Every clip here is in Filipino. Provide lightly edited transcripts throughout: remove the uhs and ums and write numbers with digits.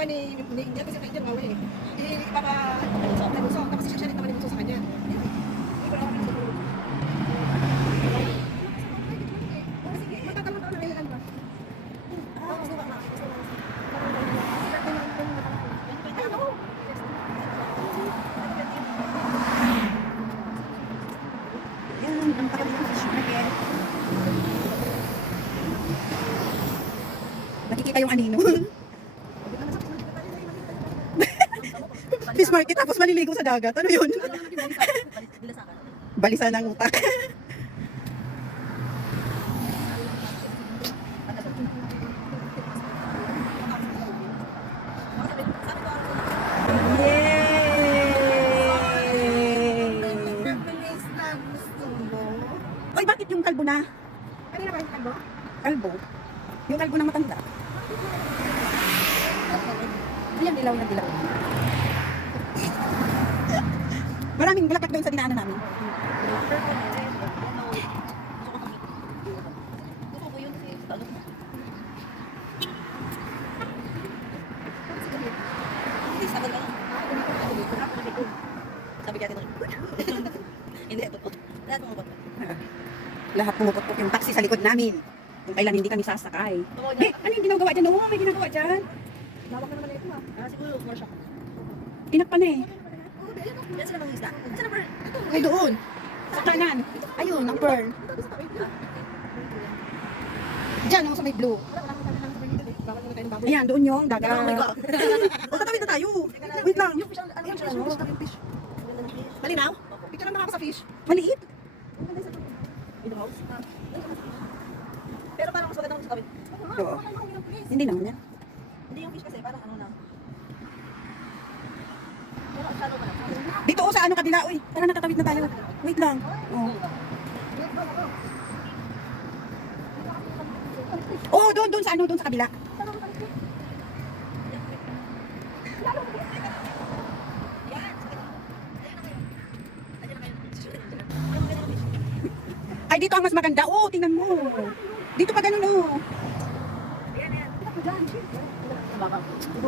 ginagawa ni India kasi India mawala eh. Ipapa-bunso. Tapos siya rin naman yung bunso sa kanya. Magtatamang taon na kailan ba? Yan, ang pakabili ng fish market. Nakikita yung anino. Fish market tapos maliligo sa dagat. Ano yun? Balisa ng utak. Oy, bakit yung kalbo na? Kanina ba yung kalbo? Kalbo? Yung kalbo na matanda. Ayan, dilaw na dilaw. Maraming bulaklak doon sa dinaanan namin. Sabi kaya ito. Hindi, ito po. Lahat mo ba? Lahat pumuputok yung taxi sa likod namin. Kung kailan hindi kami sasakay. Ano yung ginagawa dyan? Oo, may ginagawa dyan. Lawak na naman ito ah. Siguro, more shock. Tinakpan na eh. Yan sila mga isda. Saan na, Ay, doon. Sa kanan. Ayun, ang pearl. Diyan, yung sa may blue. Bawal naman tayo ng baboy. Ayan, doon yung dagat. Oh my God. O, tatawid na tayo. Wait lang. Ano yung fish? Malinaw? Picture lang ako sa fish. Maliit. In the house? Pero parang mas maganda kung sa tawid. Oo. Hindi naman yan. Hindi yung fish kasi, parang ano na. Pero ang shallow pa lang. Dito o sa ano kabila. Uy, tara na, tatawid na tayo. Wait lang. Oh. Oh, doon sa ano, doon sa kabila. Ay, dito ang mas maganda. Oh, tingnan mo. Dito pa ganun, oh.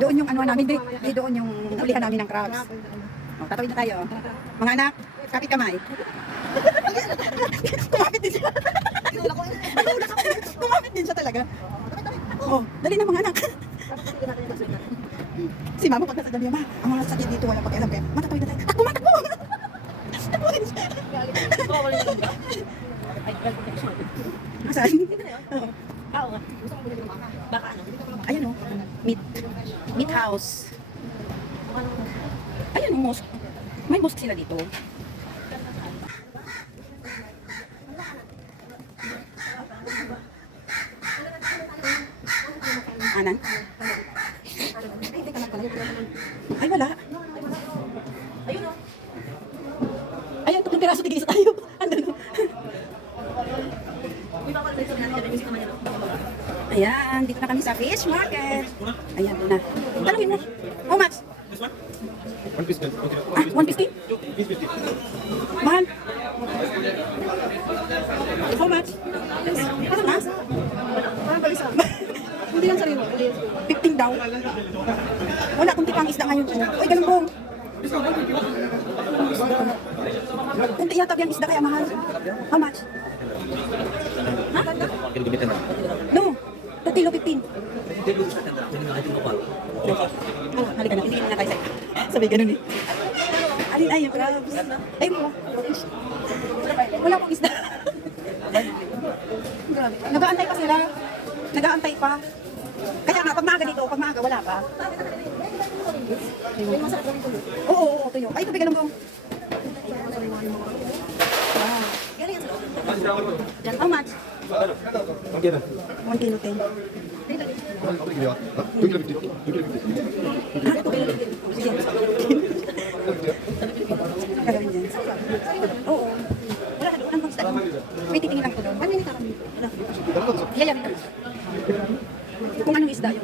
Doon yung ano namin, doon yung ulihan namin ng crabs. Oh, tatawid na tayo. Mga anak, kapit kamay. Kumapit din siya. Kumapit din siya talaga. Oh, dali na mga anak. Si mama pag nasa dali, ma, ang mga sakit dito wala pakialam kaya. Matatawid na tayo. Takbo, matakbo! Takbo din siya. Saan? Oo nga. Gusto ko bumili ng baka. Baka ano? Ayan oh, meat house. Ayan yung mosque. May mosque sila dito. Anan? Ay, wala. Ayun o. Ayan, 3 piraso, tigil isa tayo. Andun. May bawal tayo sa mga natin. Gusto naman yun. Ayan, dito na kami sa fish market. Ayan, doon na. Tanungin mo. How much? This one? 1 piece. Okay. Ah, 150? Piece 50. Mahal. How much? Ano na? Parang balisa. Hindi lang sarili. 15 daw. Wala kung tipang isda ngayon. Uy, ganun po. Kunti yata yung isda kaya mahal. How much? Ha? No. 2 kilo 15. Oh, halika na. Titingin na tayo sa'yo. Sabi ganun eh. Alin ay yung crabs? Ay mo. Wala pong isda. Nag-aantay pa sila. Nag-aantay pa. Kaya nga, pag maaga dito, pag maaga, wala pa. Oo, tuyo. Ay, ito bigyan mo. Wow. How much? 1 kilo 10. Gagawin din. Oo. Wala ka doon. Anong isda? May titingin lang ko doon. Ano yung kami? Yayamin ka. Kung anong isda yun.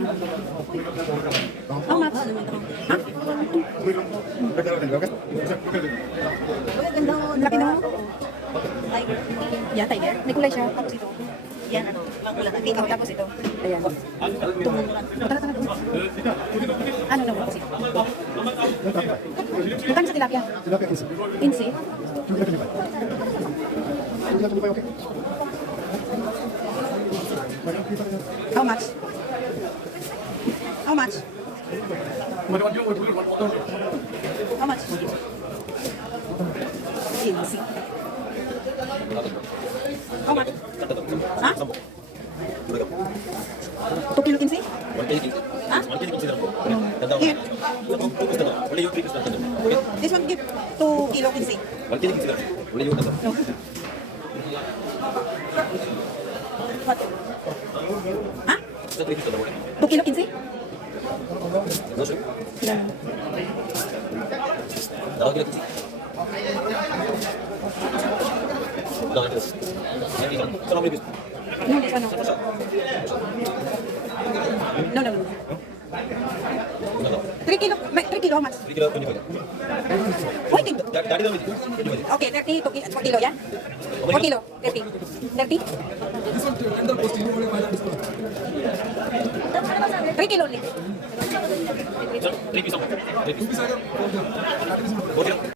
How much? Ha? Laki na. Tiger. Yeah, tiger. May kulay siya. Tapos ito. Yan ano. Makulat. Tapos ito. Ayan. Tumuran. Tara, tara doon. Ano na kasi? Magkano sa tilapia? Tilapia 15. 15? Tilapia 25. Tilapia 25, okay? How much? How much? How much? 15. How much? Ha? 2 kilo 15? Ha? Here. This one give 2 kilo 15. No. What? Ha? 2 kilo 15? No, this one no. No, no, no. 3 kilo, 3 kilo how much? Wait, okay, 30 to 4 kilo, yeah? 4 kilo, 30. 30? 3 kilo only.